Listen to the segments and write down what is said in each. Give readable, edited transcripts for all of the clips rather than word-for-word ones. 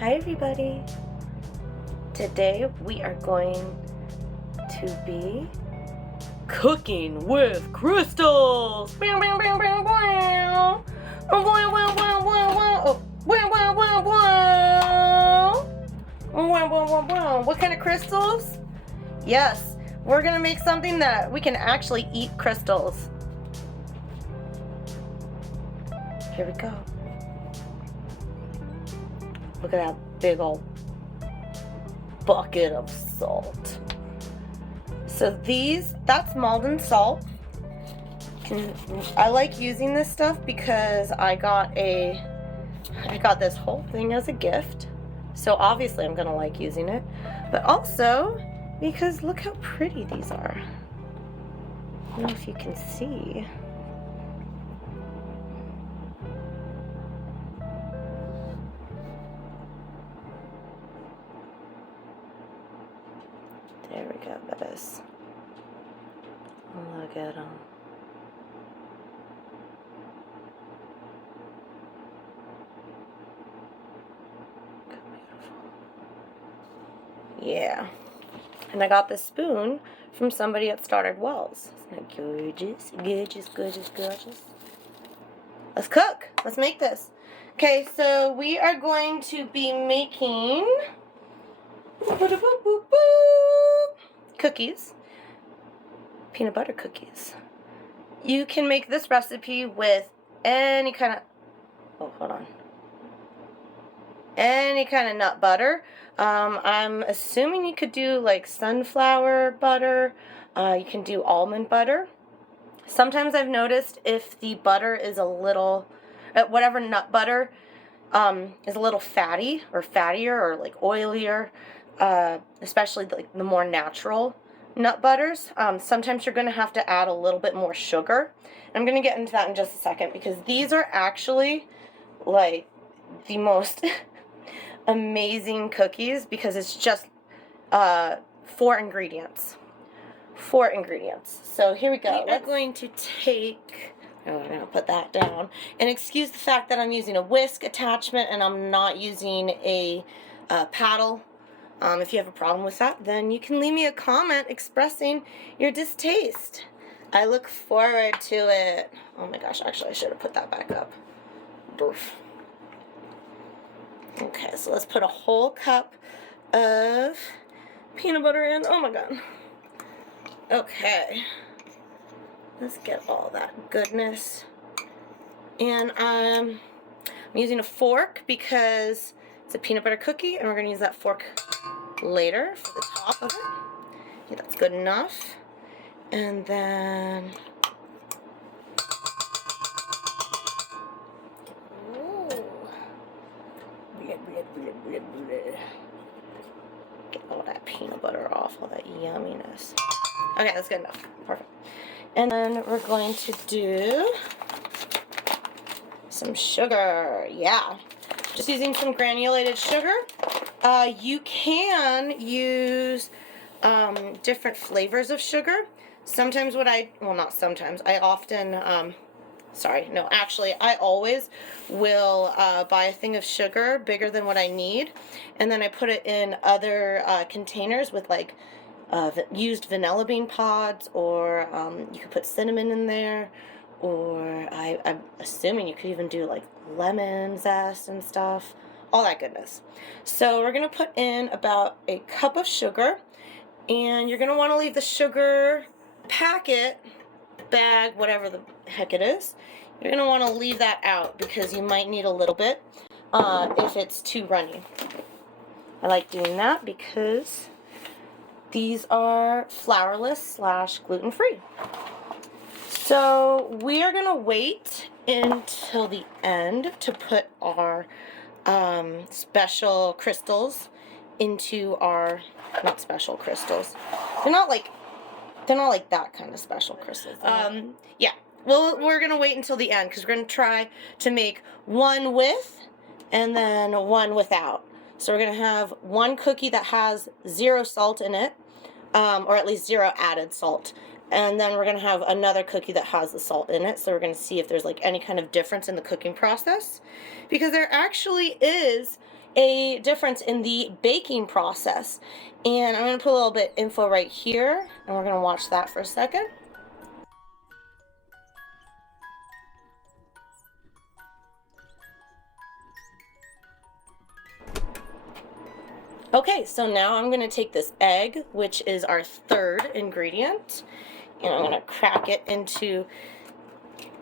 Hi everybody! Today we are going to be cooking with crystals! What kind of crystals? Yes, we're gonna make something that we can actually eat crystals. Here we go. Look at that big old bucket of salt. So that's Malden salt. I like using this stuff because I got this whole thing as a gift. So obviously I'm gonna like using it. But also because look how pretty these are. I don't know if you can see. There we go, guys. Look at them. Yeah. And I got this spoon from somebody at Started Wells. Isn't that gorgeous? Gorgeous, gorgeous, gorgeous. Let's cook. Let's make this. Okay, so we are going to be making cookies, peanut butter cookies. You can make this recipe with any kind of, any kind of nut butter. I'm assuming you could do like sunflower butter. You can do almond butter. Sometimes I've noticed if the butter is a little, whatever nut butter is a little fatty or fattier or like oilier, especially like the more natural nut butters, sometimes you're going to have to add a little bit more sugar. I'm going to get into that in just a second because these are actually like the most amazing cookies because it's just 4 ingredients. 4 ingredients. So here we go. We're going to take, I'm going to put that down. And excuse the fact that I'm using a whisk attachment and I'm not using a paddle. If you have a problem with that, then you can leave me a comment expressing your distaste. I look forward to it. Oh my gosh, actually I should have put that back up. Doof. Okay, so let's put a whole cup of peanut butter in. Oh my god. Okay. Let's get all that goodness. And I'm using a fork because it's a peanut butter cookie, and we're going to use that fork later for the top of it. Okay, that's good enough. And then get all that peanut butter off, all that yumminess. Okay, that's good enough. Perfect. And then we're going to do some sugar. Yeah. Just using some granulated sugar. You can use different flavors of sugar. Sometimes not sometimes, I often, I always will buy a thing of sugar bigger than what I need, and then I put it in other containers with like used vanilla bean pods, or you could put cinnamon in there, or I'm assuming you could even do like lemon zest and stuff, all that goodness. So we're going to put in about a cup of sugar, and you're going to want to leave the sugar packet, bag, whatever the heck it is, you're going to want to leave that out because you might need a little bit if it's too runny. I like doing that because these are flourless / gluten-free. So we are going to wait until the end to put our special crystals into our, not special crystals. They're not like that kind of special crystals. Yeah. Well, we're going to wait until the end because we're going to try to make one with and then one without. So we're going to have one cookie that has 0 salt in it, or at least 0 added salt. And then we're going to have another cookie that has the salt in it. So we're going to see if there's like any kind of difference in the cooking process. Because there actually is a difference in the baking process. And I'm going to put a little bit info right here, and we're going to watch that for a second. Okay, so now I'm going to take this egg, which is our third ingredient, and I'm going to crack it into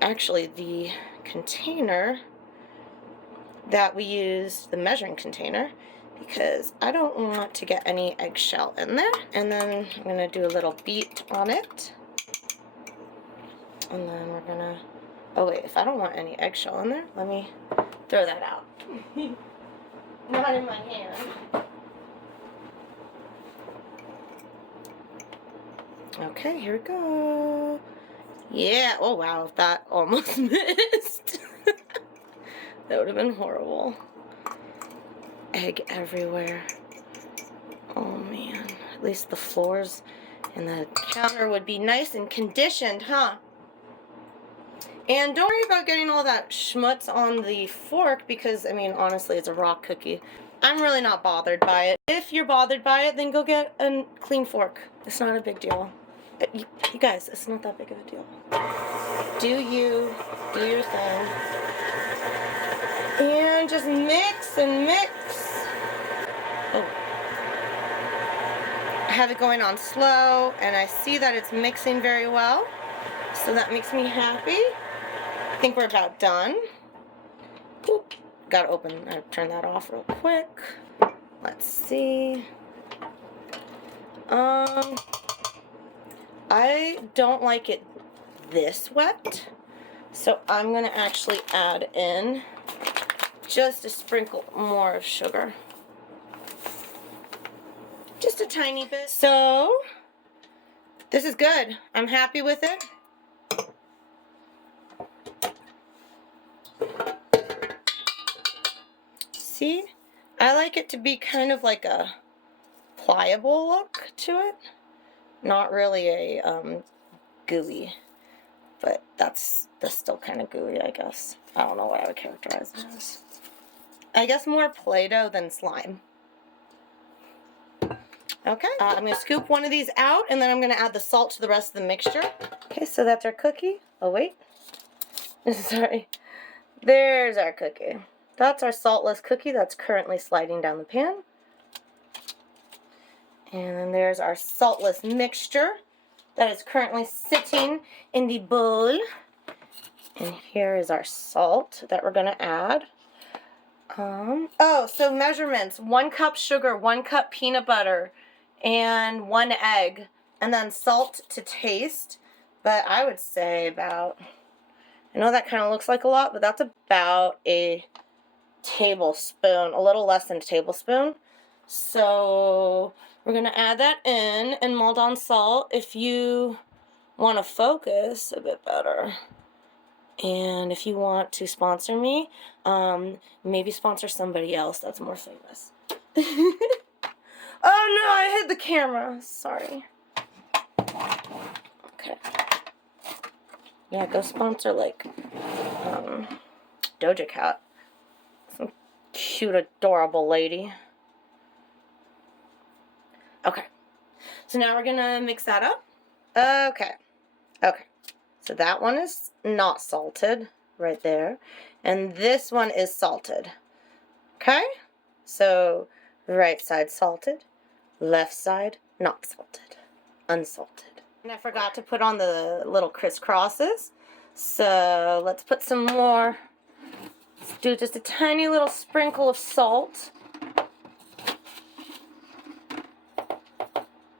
actually the container that we use, the measuring container, because I don't want to get any eggshell in there. And then I'm going to do a little beat on it. And then we're going to, oh wait, if I don't want any eggshell in there, let me throw that out. Not in my hand. Okay, here we go. Yeah, oh wow, that almost missed. That would have been horrible. Egg everywhere. Oh man, at least the floors and the counter would be nice and conditioned, huh? And don't worry about getting all that schmutz on the fork because, I mean, honestly, it's a rock cookie. I'm really not bothered by it. If you're bothered by it, then go get a clean fork. It's not a big deal. You guys, it's not that big of a deal. Do your thing. And just mix and mix. Oh. I have it going on slow, and I see that it's mixing very well. So that makes me happy. I think we're about done. Oop. Gotta turn that off real quick. Let's see. I don't like it this wet, so I'm gonna actually add in just a sprinkle more of sugar. Just a tiny bit. So, this is good. I'm happy with it. See? I like it to be kind of like a pliable look to it. Not really a gooey, but that's still kind of gooey, I guess. I don't know what I would characterize it as. I guess more Play-Doh than slime. Okay, I'm going to scoop one of these out, and then I'm going to add the salt to the rest of the mixture. Okay, so that's our cookie. Oh, wait. Sorry. There's our cookie. That's our saltless cookie that's currently sliding down the pan. And then there's our saltless mixture that is currently sitting in the bowl. And here is our salt that we're going to add. Oh, so measurements. 1 cup sugar, 1 cup peanut butter, and 1 egg. And then salt to taste. But I would say about, I know that kind of looks like a lot, but that's about a tablespoon, a little less than a tablespoon. So we're going to add that in and mold on salt if you want to focus a bit better. And if you want to sponsor me, maybe sponsor somebody else that's more famous. Oh no, I hit the camera. Sorry. Okay. Yeah, go sponsor like Doja Cat. Some cute, adorable lady. Okay. So now we're gonna mix that up. Okay. Okay. So that one is not salted right there. And this one is salted. Okay? So right side salted, left side not salted, unsalted. And I forgot to put on the little crisscrosses. So let's put some more. Let's do just a tiny little sprinkle of salt.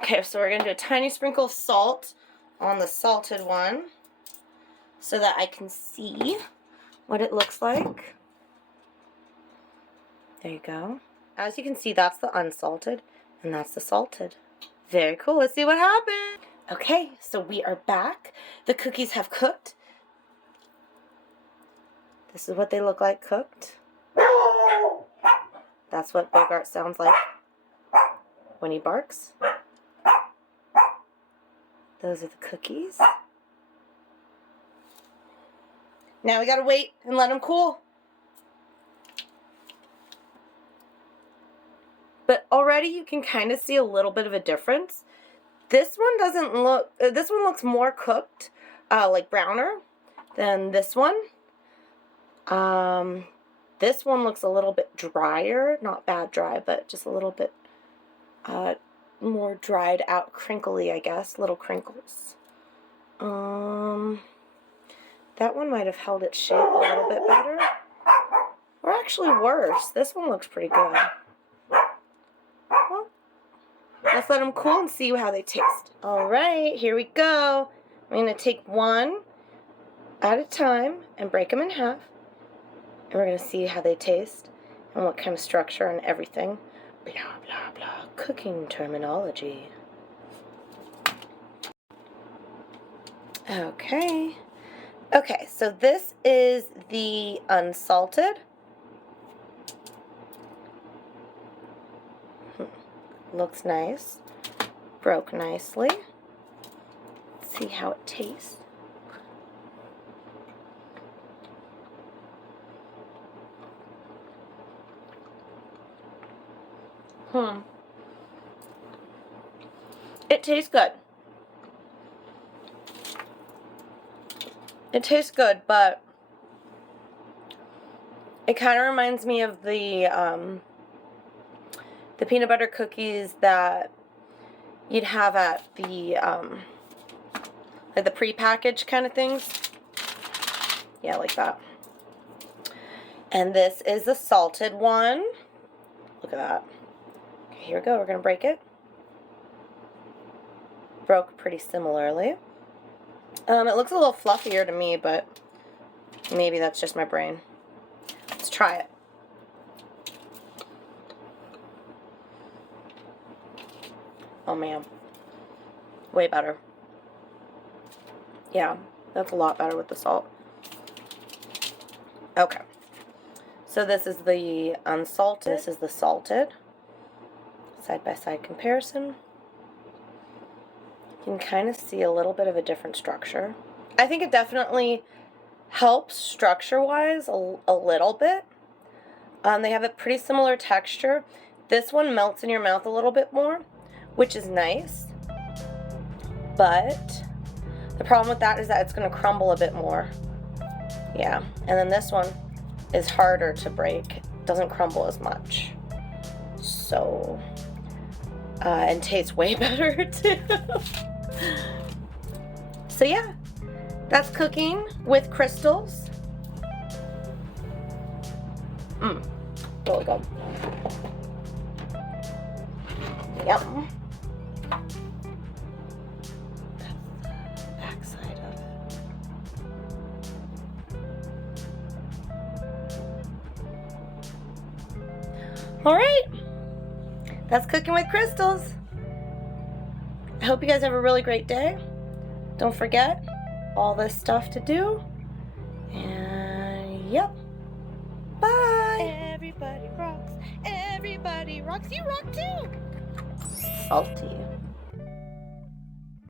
Okay, so we're going to do a tiny sprinkle of salt on the salted one so that I can see what it looks like. There you go. As you can see, that's the unsalted and that's the salted. Very cool. Let's see what happened. Okay, so we are back. The cookies have cooked. This is what they look like cooked. That's what Bogart sounds like when he barks. Those are the cookies. Now we gotta wait and let them cool. already you can kind of see a little bit of a difference. This one doesn't look, this one looks more cooked, like browner than this one. This one looks a little bit drier, not bad dry, but just a little bit more dried out, crinkly, I guess, little crinkles. That one might have held its shape a little bit better. Or actually worse. This one looks pretty good. Well, let's let them cool and see how they taste. Alright, here we go. I'm going to take one at a time and break them in half. And we're going to see how they taste and what kind of structure and everything. Blah, blah, blah. Cooking terminology. Okay. Okay, so this is the unsalted. Looks nice. Broke nicely. Let's see how it tastes. It tastes good. It tastes good, but it kind of reminds me of the peanut butter cookies that you'd have at the like the pre-packaged kind of things. Yeah, like that. And this is the salted one. Look at that. Okay, here we go. We're gonna break it. Broke pretty similarly. It looks a little fluffier to me, but maybe that's just my brain. Let's try it. Oh man, way better. Yeah, that's a lot better with the salt. Okay, so this is the unsalted, this is the salted. Side-by-side comparison. You can kind of see a little bit of a different structure. I think it definitely helps structure-wise a little bit. They have a pretty similar texture. This one melts in your mouth a little bit more, which is nice. But the problem with that is that it's going to crumble a bit more. Yeah, and then this one is harder to break. Doesn't crumble as much. So, and tastes way better too. So yeah, that's cooking with crystals. Really good. Yep. That's the back side of it. Alright, that's cooking with crystals. I hope you guys have a really great day. Don't forget all this stuff to do. And yep. Bye. Everybody rocks. Everybody rocks. You rock too. Salty.